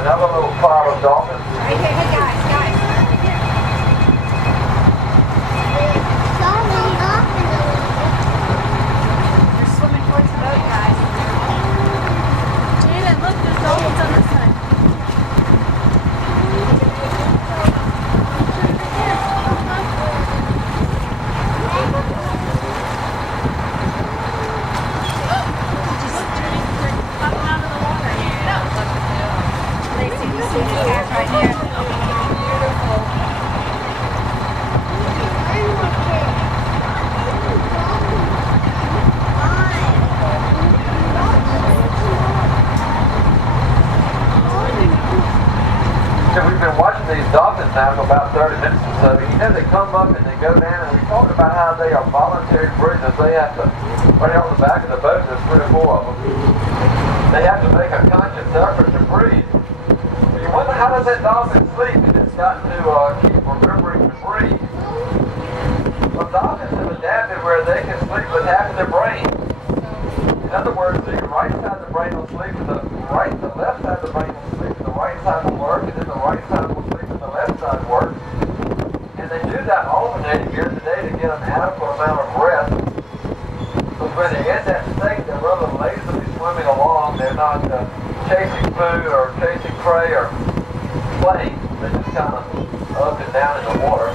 another little pile of dolphins. Right here, hey guys. They're swimming towards the boat, guys. Jaden, look, there's dolphins on this side. Popping out of the water. They see the cat right here. Beautiful. So we've been watching these dolphins now for about 30 minutes or so. You know, they come up and they go down, and we talked about how they are voluntary breathers. They have to, right on the back of the boat, there's 3 or 4 of them. They have to make a conscious effort to breathe. You wonder, how does that dolphin sleep if it's got to keep remembering to breathe? Well, dolphins have adapted where they can sleep with half of their brain. In other words, the right side of the brain will sleep, and the left side of the brain will sleep, and the right side will work, and then the right side will sleep, and the left side works. And they do that alternating during the day to get an adequate amount of rest. So when they're in that state, they're rather lazily swimming along. They're not chasing food or chasing prey or playing. They're just kind of up and down in the water.